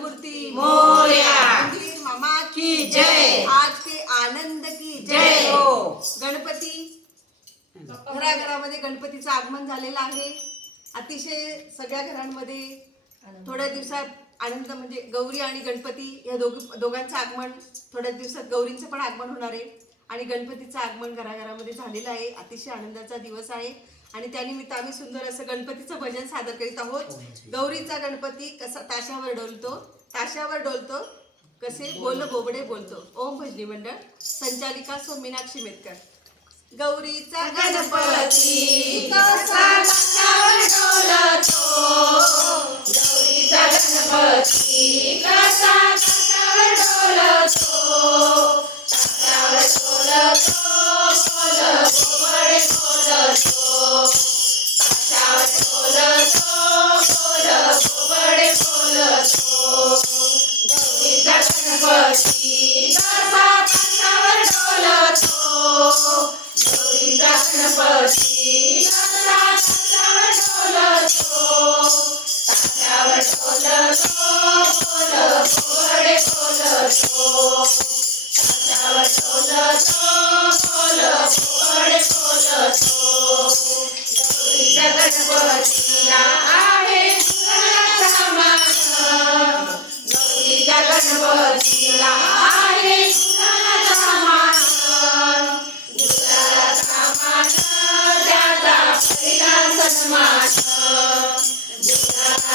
मूर्ती मोरया. मामा की जय. आज के आनंद की जय। जय। हो। गणपती घराघरामध्ये गणपतीचं आगमन झालेलं आहे. अतिशय सगळ्या घरांमध्ये थोड्या दिवसात आनंद म्हणजे गौरी आणि गणपती या दोघ दोघांचं आगमन थोड्या दिवसात गौरींचं पण आगमन होणार आहे. आणि गणपतीचं आगमन घराघरामध्ये झालेलं आहे. अतिशय आनंदाचा दिवस आहे. आणि त्यानिमित्त आम्ही सुंदर असं गणपतीचं भजन सादर करीत आहोत. गौरीचा गणपती कसा ताशावर डोलतो. ताशावर डोलतो कसे बोल बोबडे बोलतो. ओम भजनी मंडळ संचालिका सो मीनाक्षी मेतकर. गौरीचा गणपती कसा ताशावर डोलतो. गौरीचा गणपती गणपती कसा ताशावर डोलतो गौरीचा गणपती कसा ताशावर डोलतो ताशावर डोलतो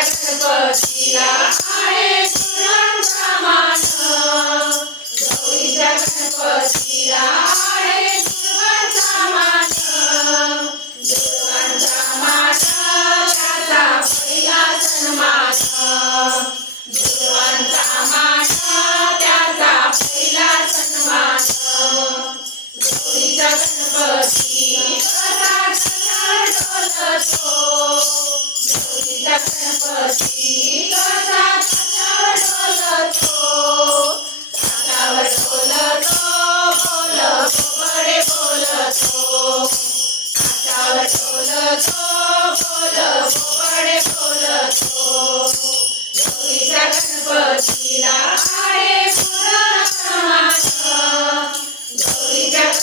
गणपतीला आहे सुरांचा मान गौरीच्या गणपतीला आहे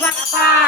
爸爸